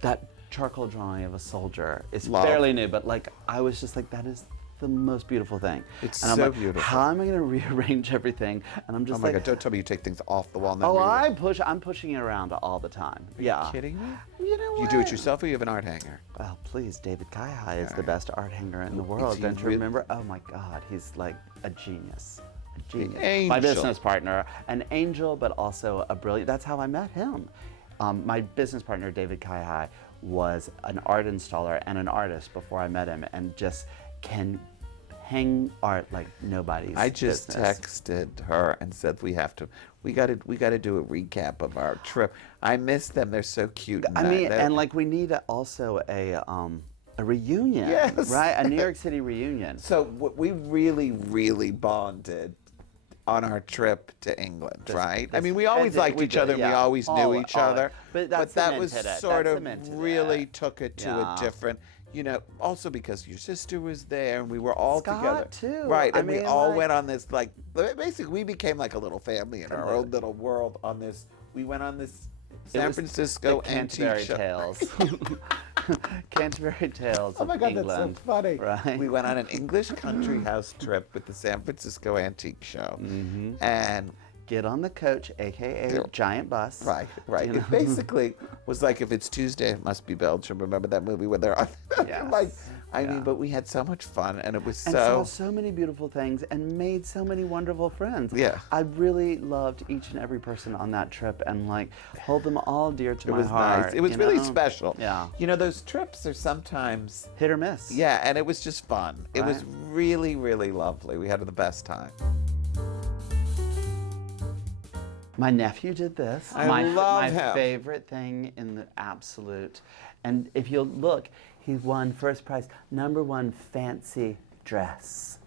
that charcoal drawing of a soldier is Love. fairly new, but like I was just like, that is the most beautiful thing. It's and I'm so like, beautiful. How am I gonna rearrange everything? And I'm oh just my like, God, don't tell me you take things off the wall and then oh, rearrange. I'm pushing it around all the time. Are Yeah. you kidding me? You know You what? do it yourself or you have an art hanger? Well, please, David Kai is the Alright. best art hanger in the Is world. he Don't you really? remember? Oh my God, he's like a genius. A genius. angel. My business partner, an angel, but also a brilliant. That's how I met him. My business partner, David Kai, was an art installer and an artist before I met him, and just can hang art like nobody's I just business. texted her and said we got to do a recap of our trip. I miss them. They're so cute. I mean, and like we need also a reunion, Yes. right? A New York City reunion. so we really, really bonded on our trip to England, right? I mean, we always and liked we each did, other, and we yeah. always knew All- each all- other. but that that was cemented it. sort That of cemented really it. took it to Yeah. a different. Also because your sister was there and we were all Scott, together. too. Right, I and we mean, all like- went on this, basically we became like a little family in our own little world on this. We went on this San was Francisco the antique Canterbury show. Tales. Canterbury Tales Oh my of God, England. that's so funny. Right? We went on an English country house trip with the San Francisco Antique Show. Mm-hmm. And Get on the coach, aka giant bus. right. You know? It basically was like, if it's Tuesday, it must be Belgium. Remember that movie where they're on? Yes. I mean, Yeah. but we had so much fun, and it was And so. saw so many beautiful things and made so many wonderful friends. Yeah. I really loved each and every person on that trip and hold them all dear to It my was heart. nice. It was you really know? special. Yeah. Those trips are sometimes. Hit or miss. Yeah, and it was just fun. It was Right. really, really lovely. We had the best time. My nephew did this. I my love my him. favorite thing in the absolute. And if you'll look, he won first prize, #1 fancy dress.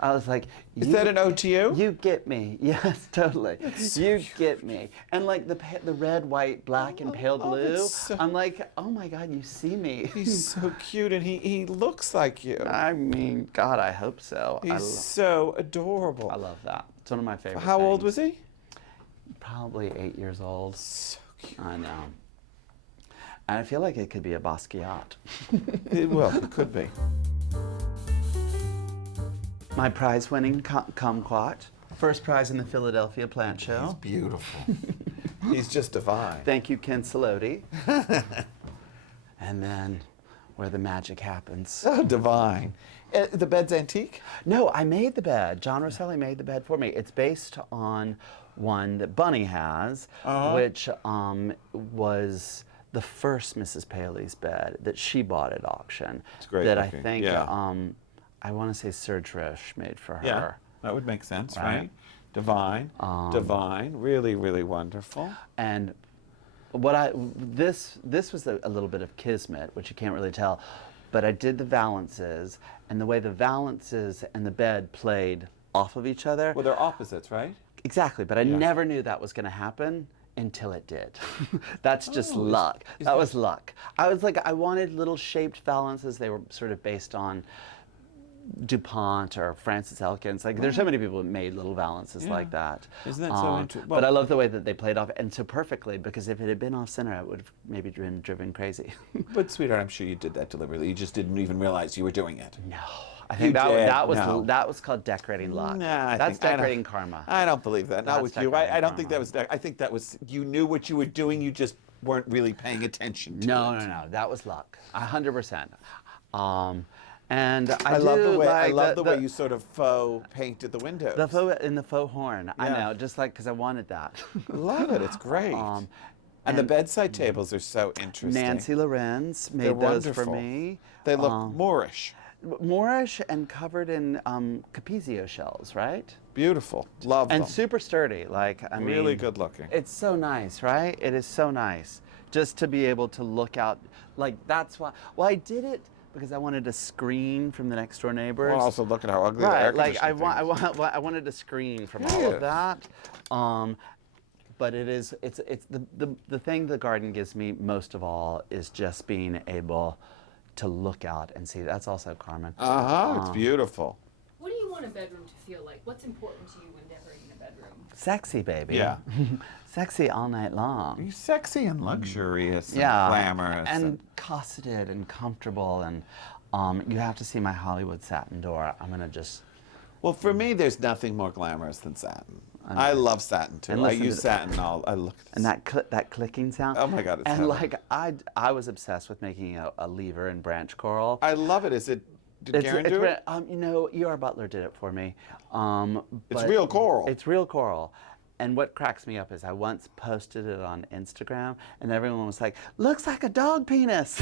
I was like, Is that an OTU? You get me. Yes, totally. You get me. And like the red, white, black, and pale blue. that's so- I'm like, oh my God, you see me. He's so cute, and he looks like you. I mean, God, I hope so. He's so adorable. I love that. It's one of my favorite How old things. was he? Probably 8 years old. So cute. I know. And I feel like it could be a Basquiat. It could be. My prize-winning kumquat. First prize in the Philadelphia Plant Show. Beautiful. He's just divine. Thank you, Ken Salote. And then where the magic happens. So divine. The bed's antique? No, I made the bed. John Rosselli made the bed for me. It's based on one that Bunny has, which was the first Mrs. Paley's bed that she bought at auction. It's great That looking, I think, yeah. I want to say Serge Roche made for her. Yeah, that would make sense, Right. right? Divine. Divine. Really, really wonderful. And this was a little bit of kismet, which you can't really tell, but I did the valances, and the way the valances and the bed played off of each other. Well, they're opposites, right? Exactly, but I Yeah. never knew that was going to happen until it did. That's just luck. is That that- was luck. I was like, I wanted little shaped valances. They were sort of based on DuPont or Francis Elkins. Like, there's so many people that made little valances like that. Isn't that so interesting? But I love the way that they played off, and so perfectly, because if it had been off center, I would have maybe been driven crazy. But sweetheart, I'm sure you did that deliberately. You just didn't even realize you were doing it. No. I think You did? that was No. that was called decorating luck. Nah, That's I don't- decorating karma. I don't believe that. Not That's with you. decorating I don't think karma. that was. I think that was. You knew what you were doing. You just weren't really paying attention to No, it. no, no. That was luck. 100%. And I love the way I like love the way you sort of faux painted the windows. the faux horn. I Yeah. know, just like because I wanted that. Love it. It's great. And the bedside tables are so interesting. Nancy Lorenz made They're those wonderful. for me. They look Moorish. Moorish and covered in Capizio shells, right? Beautiful. Love them. And super sturdy. Like, I mean, Really good looking. It's so nice, right? It is so nice just to be able to look out. Like, that's why. Well, I did it because I wanted to screen from the next door neighbors. Well, also look at how ugly the air Right, like conditioning thing is. I wanted to screen from all of that. But it's the thing the garden gives me most of all is just being able to look out and see. That's also Carmen. It's beautiful. What do you want a bedroom to feel like? What's important to you when decorating a bedroom? Sexy, baby. Yeah. Sexy all night long. You're sexy and luxurious and Yeah, glamorous. and cosseted and comfortable, and you have to see my Hollywood satin door. I'm gonna just. Well, for me, there's nothing more glamorous than satin. I love satin too. And I listen use to satin all. I look. And that clicking sound. Oh my God, it's And heaven. like I was obsessed with making a lever and branch coral. I love it. Is it? Did Karen do it? You know, E.R. Butler did it for me. It's but real coral. It's real coral. And what cracks me up is I once posted it on Instagram, and everyone was like, "Looks like a dog penis."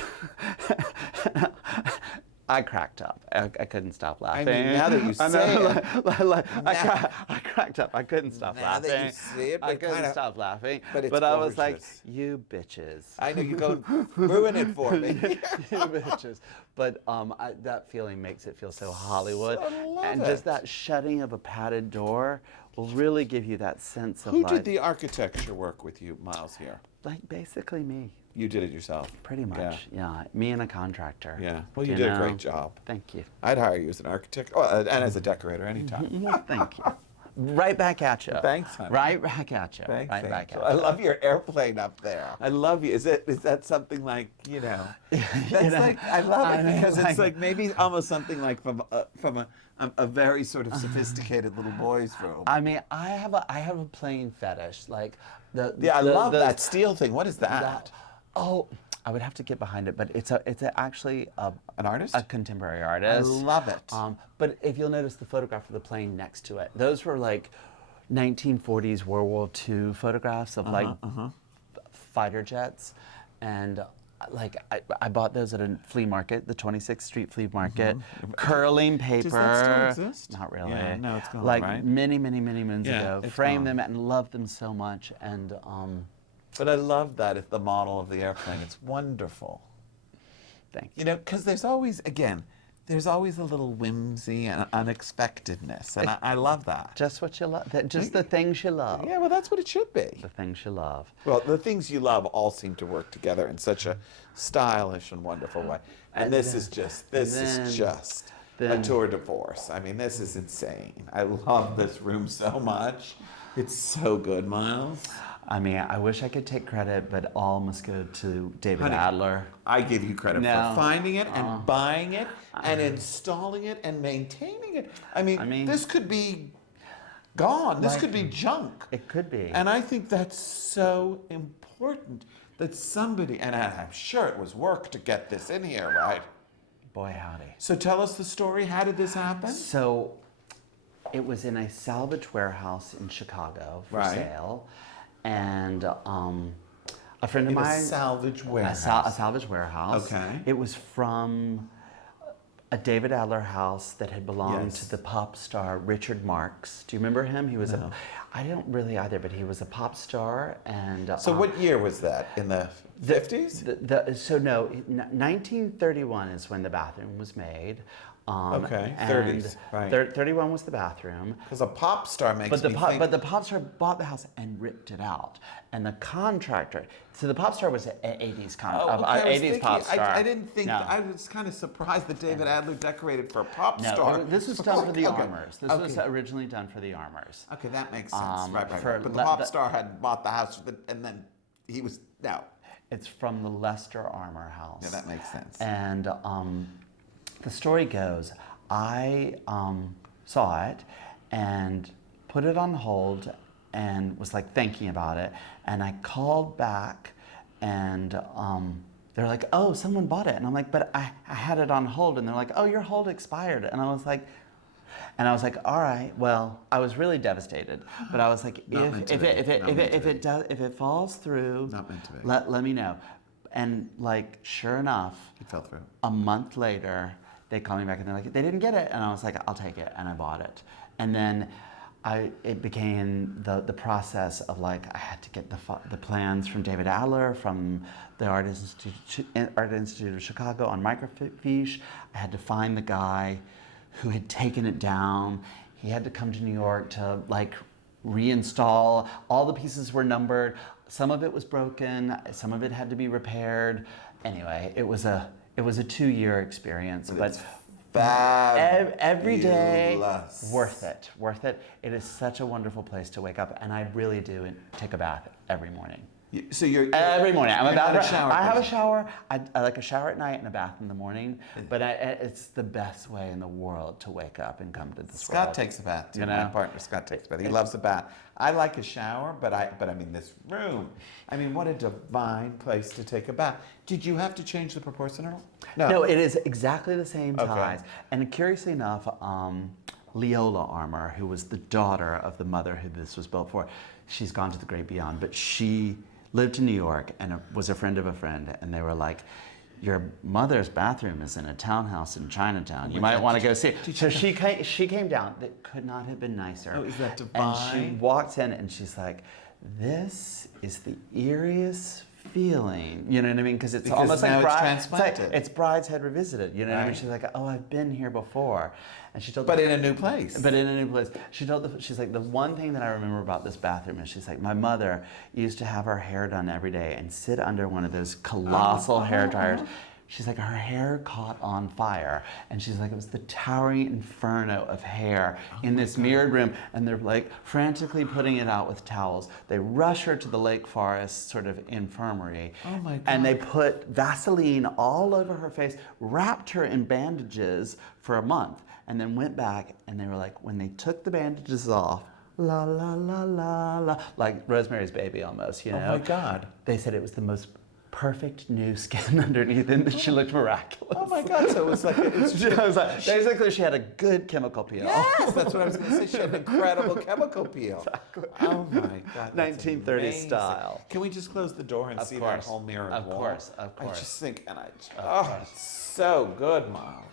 I cracked up. I couldn't stop laughing. I mean, now that you I say know, it. I cracked up. I couldn't stop Now laughing. that you say it, I but couldn't kinda- stop laughing. but it's I was like, gorgeous. "You bitches." I know you go ruin it for me. You bitches. But that feeling makes it feel so Hollywood. I love and it. just that shutting of a padded door will really give you that sense of Who like, did the architecture work with you, Miles? Here, like basically me, you did it yourself. pretty much. Yeah, me and a contractor. Yeah. Well, you did a know? great job. Thank you. I'd hire you as an architect, and as a decorator anytime. Well, thank you. Right back at you. Thanks, honey. Right back at you. Thanks, right back Angel. at I you. love your airplane up there. I love you. Is that something like That's know, like I love I it mean, because it's like- like maybe almost something like from a very sort of sophisticated little boy's room. I mean, I have a plane fetish. Like I love that steel thing. What is that? Oh, I would have to get behind it, but it's actually An artist? a contemporary artist. I love it. But if you'll notice the photograph of the plane next to it, those were like 1940s World War II photographs of like fighter jets, and like I bought those at a flea market, the 26th Street Flea Market, curling paper. Does that still exist? Not really. Yeah, no, it's gone, like right? many moons Yeah, ago. it's Framed gone. them and loved them so much, and But I love that it's the model of the airplane. It's wonderful. thank you. You know, because there's always a little whimsy and unexpectedness, and I love that. Just what you love. Just the things you love. Yeah, well, that's what it should be. The things you love. Well, the things you love all seem to work together in such a stylish and wonderful way. And this is just a tour de force. I mean, this is insane. I love this room so much. It's so good, Miles. I mean, I wish I could take credit, but all must go to David Honey, Adler. I give you credit No. for finding it and buying it and installing it and maintaining it. I mean, this could be gone. This could be junk. It could be. And I think that's so important that somebody, and I'm sure it was work to get this in here, right? Boy, howdy. So tell us the story. How did this happen? So it was in a salvage warehouse in Chicago for Right. sale. And a friend of In mine. a salvage warehouse. A salvage warehouse. Okay. It was from a David Adler house that had belonged Yes. to the pop star Richard Marx. Do you remember him? He was I don't really either, but he was a pop star. And So what year was that? In the 50s? So no, 1931 is when the bathroom was made. Okay, and 30s, right. 31 was the bathroom. Because a pop star makes But the me pop, think... but the pop star bought the house and ripped it out, and the contractor. So the pop star was an 80s I was 80s thinking- pop star. I didn't think. No. I was kind of surprised that David Adler decorated for a pop No, star. this was done for the Okay, Armors. This was originally done for the Armors. Okay, that makes sense. Right. for But the le- pop the- star had bought the house, and then he was no. It's from the Leicester Armor House. Yeah, that makes sense. And the story goes, I saw it and put it on hold and was like thinking about it. And I called back and they're like, oh, someone bought it. And I'm like, but I had it on hold. And they're like, oh, your hold expired. And I was like, all right, well, I was really devastated. But I was like, if it falls through, Not meant to be. let me know. And like, sure enough, It fell through. a month later, they called me back and they're like, they didn't get it. And I was like, I'll take it. And I bought it. And then it became the process of like, I had to get the plans from David Adler, from the Art Institute of Chicago on microfiche. I had to find the guy who had taken it down. He had to come to New York to like reinstall. All the pieces were numbered. Some of it was broken. Some of it had to be repaired. Anyway, it was a 2-year experience, but every day, worth it. It is such a wonderful place to wake up, and I really do take a bath every morning. So you're Every morning. I'm a not a bath. shower I have a person. shower. I like a shower at night and a bath in the morning. But it's the best way in the world to wake up and come to this world. Scott takes a bath too. You My know? partner Scott takes a bath. He loves a bath. I like a shower, but I mean this room. I mean, what a divine place to take a bath. Did you have to change the proportional? No, it is exactly the same Okay. size. And curiously enough, Leola Armour, who was the daughter of the mother who this was built for, she's gone to the great beyond, but she lived in New York and was a friend of a friend, and they were like, your mother's bathroom is in a townhouse in Chinatown. You might want to go see it. So she came down. That could not have been nicer. Oh, is that And divine? she walked in and she's like, this is the eeriest feeling. You know what I mean? Because it's almost now like it's transplanted. it's Brideshead Revisited. You know what I mean? Right. She's like, oh, I've been here before. And she told But in a new place. But in a new place. She's like, the one thing that I remember about this bathroom is she's like, my mother used to have her hair done every day and sit under one of those colossal hair dryers. She's like, her hair caught on fire. And she's like, it was the towering inferno of hair in this mirrored room. And they're like frantically putting it out with towels. They rush her to the Lake Forest sort of infirmary. Oh my God. And they put Vaseline all over her face, wrapped her in bandages for a month, and then went back. And they were like, when they took the bandages off, la la la la la, like Rosemary's Baby almost, you know? Oh my God. They said it was the most perfect new skin underneath, and she looked miraculous. Oh my God! So it was like I was like, basically, she had a good chemical peel. Yes, that's what I was going to say. She had an incredible chemical peel. Exactly. Oh my God! that's 1930s amazing. style. Can we just close the door and Of see course. that whole mirrored Of wall? course. I just think, it's so good, Miles.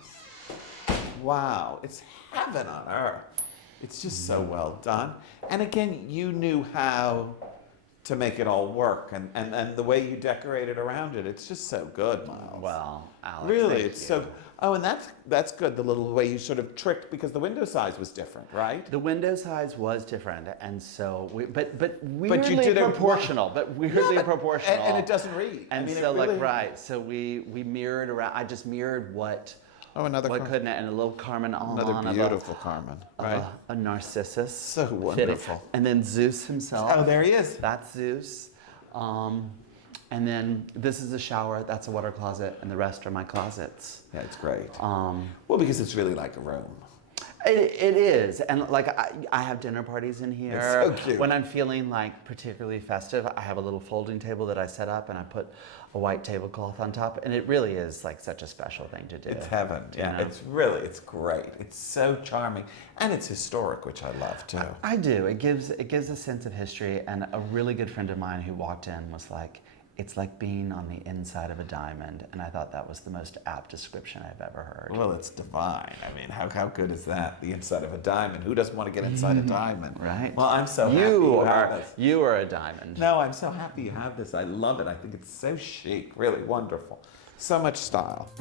Wow, it's heaven on earth. It's just so well done. And again, you knew how to make it all work, and the way you decorated around it, it's just so good, Miles. Well, Alex, Really, thank it's you. so. Oh, and that's good. The little way you sort of tricked, because the window size was different, right? The window size was different, and so but weirdly did it proportional. But weirdly Yeah, proportional, and it doesn't read. And I mean, so it really, like right, so we mirrored around. I just mirrored what. Oh, another What Car- couldn't and a little Carmen another Alman beautiful Carmen, right? a Narcissus. So fitting. wonderful. And then Zeus himself. Oh, there he is. That's Zeus. And then this is a shower, that's a water closet, and the rest are my closets. Yeah, it's great. Um, Well, because it's really like a room. It is, and like I have dinner parties in here. It's so cute. When I'm feeling like particularly festive, I have a little folding table that I set up, and I put a white tablecloth on top, and it really is like such a special thing to do. It's heaven. you Yeah, know? it's great. It's so charming, and it's historic, which I love too. I do. It gives a sense of history, and a really good friend of mine who walked in was like, it's like being on the inside of a diamond, and I thought that was the most apt description I've ever heard. Well, it's divine. I mean, how good is that? The inside of a diamond. Who doesn't want to get inside a diamond? Right. Well, I'm so happy have this. You are a diamond. No, I'm so happy you have this. I love it. I think it's so chic. Really wonderful. So much style.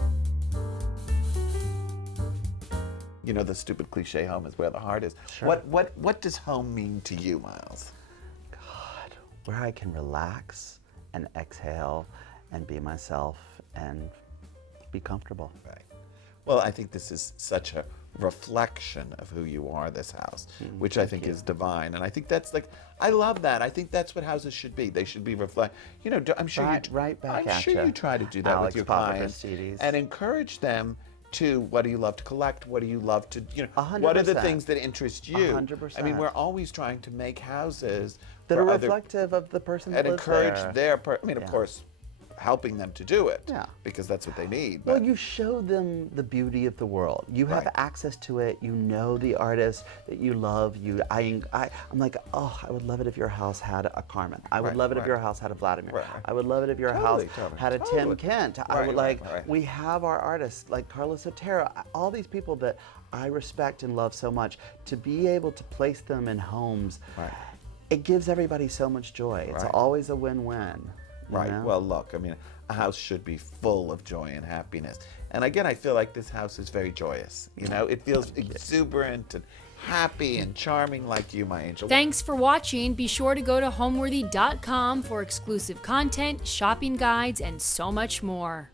You know the stupid cliche, home is where the heart is. Sure. What does home mean to you, Miles? God, where I can relax and exhale and be myself and be comfortable. Right. Well, I think this is such a reflection of who you are, this house, which I think is divine. And I think that's like, I love that. I think that's what houses should be. They should be you know, I'm sure Right back I'm at sure ya. you try to do that Alex with your clients Papachristidis. and encourage them to, what do you love to collect? What do you love to, what are the 100%. things that interest you? 100%. I mean, we're always trying to make houses That for are other, reflective of the person that and lives encourage there. their, of Yeah. course, helping them to do it. Yeah. Because that's what they need. Well, But you show them the beauty of the world. You have Right. access to it. You know the artist that you love. I'm like, oh, I would love it if your house had a Carmen. I would Right, love it if right. your house had a Vladimir. Right, right. I would love it if your Totally, house totally, had a totally. Tim Kent. I Right, would right, like, right. we have our artists like Carlos Otero, all these people that I respect and love so much. To be able to place them in homes, Right. it gives everybody so much joy. It's Right. always a win-win. you Right. know? Well, look, I mean, a house should be full of joy and happiness. And again, I feel like this house is very joyous. You know, it feels exuberant and happy and charming like you, my angel. Thanks for watching. Be sure to go to homeworthy.com for exclusive content, shopping guides, and so much more.